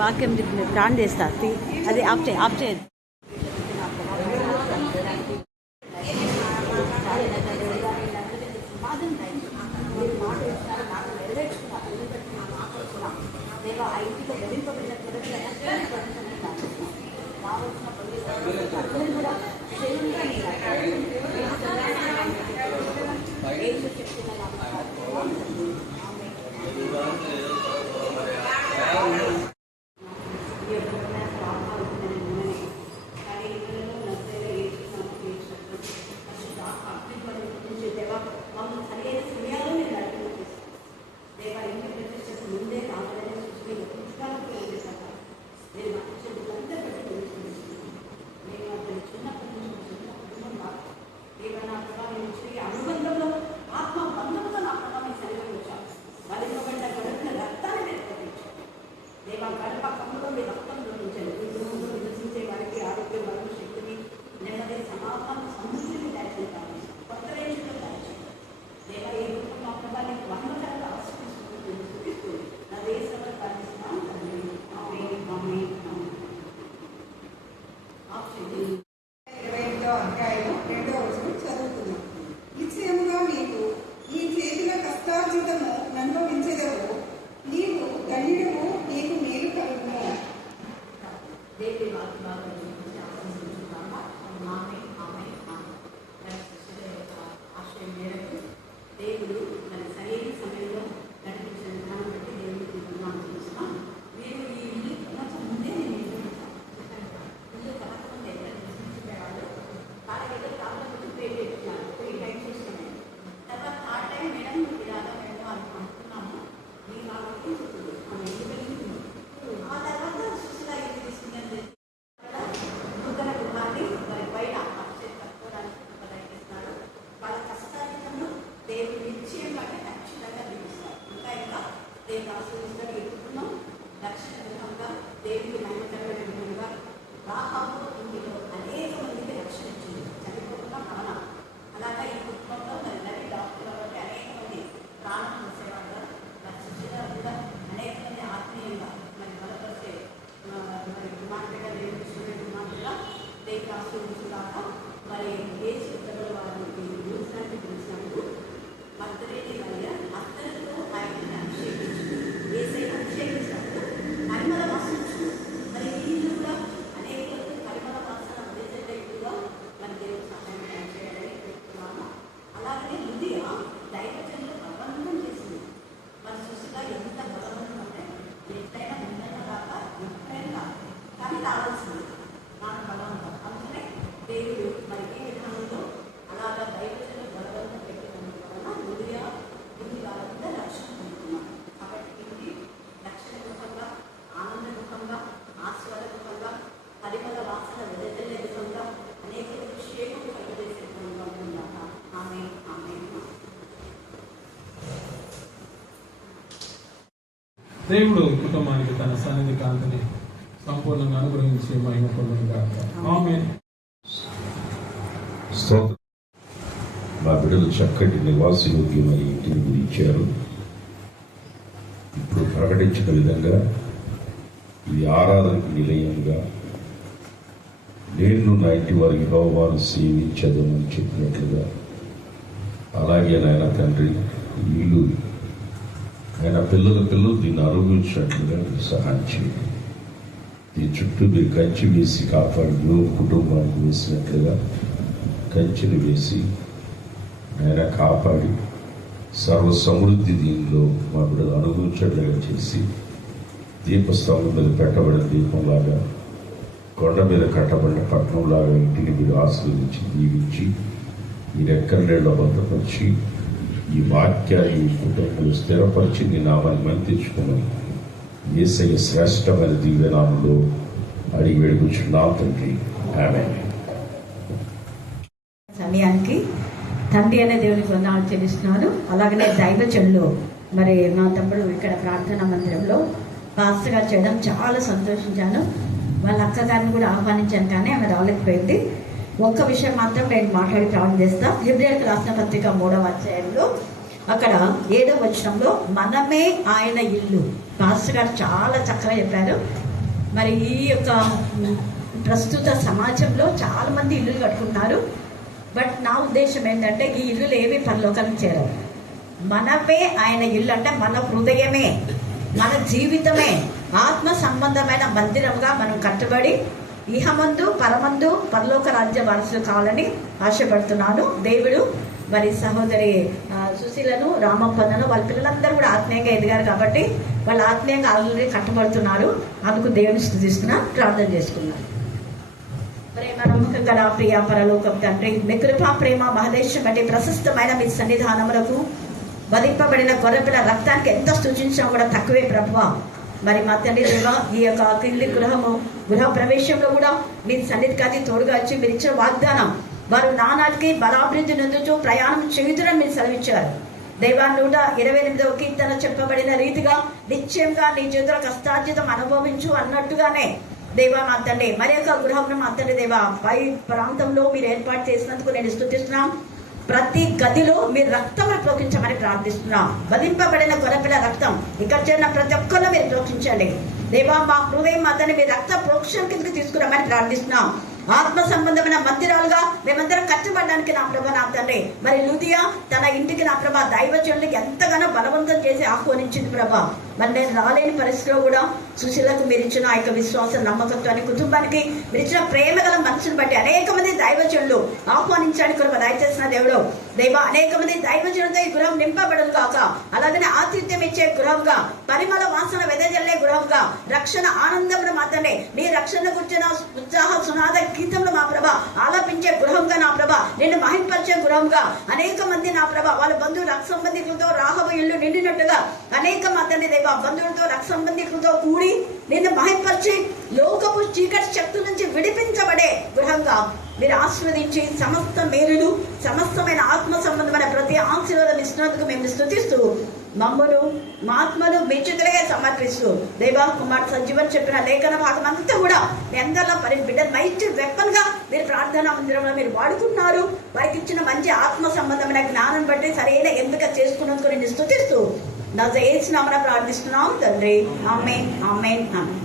వాక్యం ప్రాణం చేస్తా. అది ఆఫ్ చేయదు. దేవుడు కుటుంబానికి తన సన్నిధి కాంతిని సంపూర్ణంగా అనుగ్రహించి మహిమ పొందుగాక. ఆమేన్. మా బిడ్డలు చక్కటి నివాసయోగ్యమైన ఇంటిని మీరు ఇచ్చారు. ఇప్పుడు ప్రకటించిన విధంగా ఇది ఆరాధనకు నిలయంగా నేను నా ఇంటి వారి యెహోవాను సేవించదమని చెప్పినట్లుగా అలాగే నాయన తండ్రి వీళ్ళు ఆయన పిల్లలు దీన్ని అనుభవించినట్లుగా సహాయం చేయండి. దీని చుట్టూ మీరు కంచి వేసి కాపాడి కుటుంబానికి వేసినట్లుగా కంచెను వేసి ఆయన కాపాడి సర్వ సమృద్ధి దీనిలో మా బిడ్డలు అనుభవించేట్లుగా చేసి దీపస్తంభం మీద పెట్టబడిన దీపంలాగా కొండ మీద కట్టబడిన పట్టణంలాగా ఇంటిని మీరు ఆశీర్వదించి దీవించి ఈ రెక్కల నీళ్ళ భద్రపరిచి ఈ వాక్యాన్ని ఈ కుటుంబంలో స్థిరపరిచి నీ నామాన్ని మనం తెచ్చుకున్నాను. యేసయ్య శ్రేష్టమైన దివ్యనామంలో అడిగి వేడుకుంటున్నాం తండ్రి. ఆమేన్. సమయానికి తండ్రి అనే దేవునికి వందనాలు చెల్లిస్తున్నాను. అలాగనే దైవజనులు మరి మా తమ్ముడు ఇక్కడ ప్రార్థనా మందిరంలో పాస్టర్గా చేయడం చాలా సంతోషించాను. వాళ్ళ అక్క గారిని కూడా ఆహ్వానించాను కానీ ఆమె రాలేకపోయింది. ఒక్క విషయం మాత్రం నేను మాట్లాడి ప్రారంభం చేస్తా. హెబ్రీయులకు రాసిన పత్రిక 3వ అధ్యాయంలో అక్కడ 7వ వచనంలో మనమే ఆయన ఇల్లు పాస్టర్ గారు చాలా చక్కగా చెప్పారు. మరి ఈ యొక్క ప్రస్తుత సమాజంలో చాలా మంది ఇల్లులు కట్టుకుంటున్నారు. బట్ నా ఉద్దేశం ఏంటంటే ఈ ఇల్లులు ఏవి పరలోకానికి చేరవు. మనమే ఆయన ఇల్లు, అంటే మన హృదయమే, మన జీవితమే ఆత్మ సంబంధమైన మందిరంగా మనం కట్టుబడి ఇహమందు పరమందు పరలోక రాజ్య వారసులు కావాలని ఆశపడుతున్నాను. దేవుడు మరి సహోదరి సుశీలను, రామప్పన్నను, వాళ్ళ పిల్లలందరూ కూడా ఆత్మీయంగా ఎదిగారు కాబట్టి వాళ్ళు ఆత్మీయంగా ఆల్రెడీ కట్టబడుతున్నారు. అందుకు దేవుని స్తుతిస్తున్నా, ప్రార్థన చేసుకున్నాను. ప్రేమ నమ్మకం గల ప్రియ పరలోకం తండ్రి, మీ కృపా ప్రేమ మహదేశం బట్టి ప్రశస్తమైన మీ సన్నిధానములకు వధింపబడిన గొర్రెపిల్ల రక్తానికి ఎంత సూచించినా కూడా తక్కువే ప్రభువా. మరి మా తండ్రి దేవ, ఈ యొక్క కింది గృహ ప్రవేశంలో కూడా మీ సన్నిధికి తోడుగా వచ్చి మీరు ఇచ్చిన వాగ్దానం, వారు నానాటికి బలాభివృద్ధి నొందుతూ ప్రయాణం చేయుదురని మీరు సెలవిచ్చారు. దేవా 128వ కీర్తన చెప్పబడిన రీతిగా నిశ్చయంగా నీ చేతుల కష్టార్జితం అనుభవించు అన్నట్టుగానే దేవా మా తండ్రి మరి యొక్క గృహం మా తండ్రి దేవా పై ప్రాంతంలో మీరు ఏర్పాటు చేసినందుకు నేను స్తుతిస్తున్నాం. ప్రతి గదిలో మీరు రక్తం ప్రోక్షించమని ప్రార్థిస్తున్నాం. వధింపబడిన గొర్రెపిల్ల రక్తం ఇక్కడ చేరిన ప్రతి ఒక్కరిలో మీరు ప్రోక్షించండి దేవా. మా హృదయం అతన్ని మీ రక్త ప్రోక్షణ కిందకి తీసుకురామని ప్రార్థిస్తున్నాం. ఆత్మ సంబంధమైన మందిరాలుగా మేమందరం కట్టబడడానికి నా ప్రభ నా తండ్రి మరి లూదియా తన ఇంటికి నా ప్రభ దైవజనులకి ఎంతగానో బలవంతం చేసి ఆహ్వానించింది ప్రభా. మరి నేను రాలేని పరిస్థితిలో కూడా సుశీలకు మీరు ఇచ్చిన ఆ యొక్క విశ్వాస నమ్మకత్వాన్ని, కుటుంబానికి మీరు ఇచ్చిన ప్రేమ గల మనసును బట్టి అనేక మంది దైవజనులు ఆహ్వానించడానికి కృప దయచేసిన దేవుడు దేవా. అనేక మంది దైవజనులతో ఈ గృహం నింపబడదు కాక, అలాగనే ఆతిథ్యం ఇచ్చే గృహంగా, పరిమళ వాసన వెదజల్లే గృహంగా, రక్షణ ఆనందమును మాత్రమే మీ రక్షణ గురించిన ఉత్సాహ సునాద గీతంలో మా ప్రభ ఆలాపించే గృహంగా నా ప్రభ, నిన్ను మహింపరిచే గృహంగా, అనేక మంది నా ప్రభ వాళ్ళ బంధువు రక్త సంబంధికులతో రాహబ ఇల్లు నిండినట్టుగా అనేక మంది దేవ బంధువులతో రక్త సంబంధికులతో కూడి నిన్ను మహింపరిచి లోకపు చీకటి శక్తుల నుంచి విడిపించబడే గృహంగా మీరు ఆశీర్వదించి సమస్త మేలులు, సమస్తమైన ఆత్మ సంబంధమైన ప్రతి ఆశీర్వాదం ఇస్తున్నందుకు మేము స్తుతిస్తూ మమ్మను మా ఆత్మను మీ చేతులకే సమర్పిస్తూ దేవా కుమార్ సంజీవన్ చెప్పిన లేఖన భాగం అంతా కూడా మీ అందరిలో బిడ్డలు మంచి వెపన్ గా మీరు ప్రార్థనా మందిరంలో మీరు వాడుకున్నారు. వారికి ఇచ్చిన మంచి ఆత్మ సంబంధమైన జ్ఞానం బట్టి సరైన ఎంపిక చేసుకున్నందుకు నేను స్తుతిస్తూ నా యేసు నామమున ప్రార్థిస్తున్నాం తండ్రి. ఆమేన్, ఆమేన్, ఆమేన్.